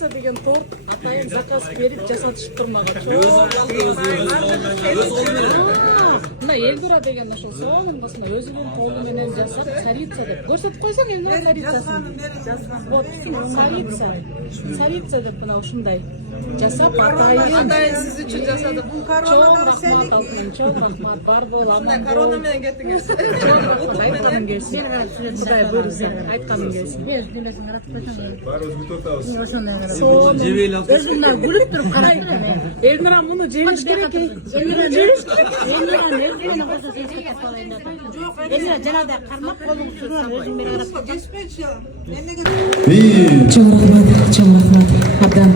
царица деген торт атайын заказ берип жасатышып турмаган. Мына Эльдура деген ошол соонун басына өзүнүн колу менен жасап царица деп көрсөтүп койсоң Эльдура царицасын. Вот царица деп мына ушундай жасап атайын сиз үчүн жасадык. Бул чоң рахмат алтыным, чоң рахмат. Бар бол, аман бол. Корона менен кеттиңиз. Айтканың келсин. Кудай буйруса, айтканың келсин. Баары өзгөртүп атабыз. Өзүмдөн күлүп туруп карап турам. Элнура муну жебиш керек. Элнура жанагыдай кармап колуңду сүйрөп өзүң менен карап. Чоң рахмат. Абдан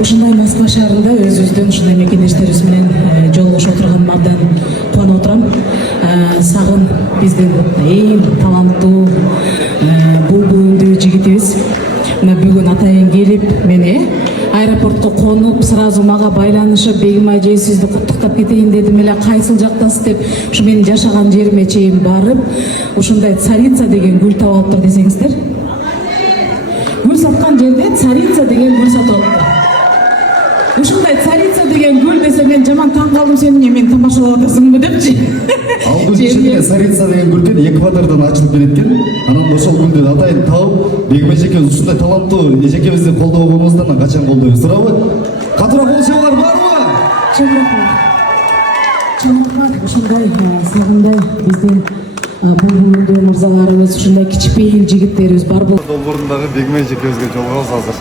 ушундай Москва шаарында өзүбүздүн ушундай мекендештерибиз менен жолугушуп отурганыма абдан кубанып отурам. Сагын биздин эң таланттуу булбул жигитибиз мына бүгүн атайын келип мени аэропортко конуп сразу мага байланышып Бегим ажей сизди куттуктап кетейин дедим эле кайсыл жактасыз деп ушу менин жашаган жериме чейин барып ушундай царица деген гүл таап алыптыр десеңиздер. Гүл саткан жерде царица деген гүл сатып алыптыр. Ушундай царица деген гүл десе мен жаман таң калдым, сен мен тамашалап атасыңбы депчи. Ал гүл чечилген царица деген гүлден Эквадордон ачылып келет экен. Анан ошол гүлдү атайын таап, Бегим эжекебиз ушундай таланттуу эжекебизди колдобогонубуздан качан колдойбуз, туурабы? Катуураак кол чабуулар барбы? Чоң рахмат. Ушундай сагындай биздин булбулдуу мырзаларыбыз, ушундай кичипейил жигиттерибиз бар болуп. Долборундагы Бегим эжекебизге жолугабыз азыр.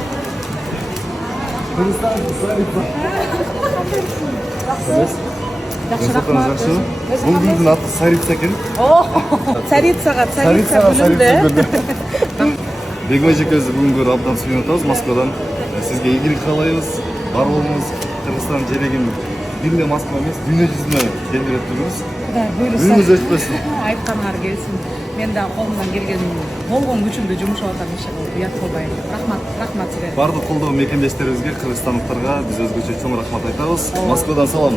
Бул гүлдүн аты царица экен. Царица гүлүндө. Бегим эжекебизди бүгүн абдан сүйүнүп атабыз Москвадан. Сизге ийгилик каалайбыз. Бар болуңуз. Кыргызстан желегин бирде Москва эмес, дүйнө жүзүнө келтирип турубуз. Үйүңүз өчпөсүн. Айтканыңар келсин. Мен да колумдан келген болгон күчүмдү жумшап атам иншалла. Уят кылбайм. Рахмат силерге. Бардык колдоо мекендештерибизге, кыргызстандыктарга биз өзгөчө чоң рахмат айтабыз. Москвадан салам.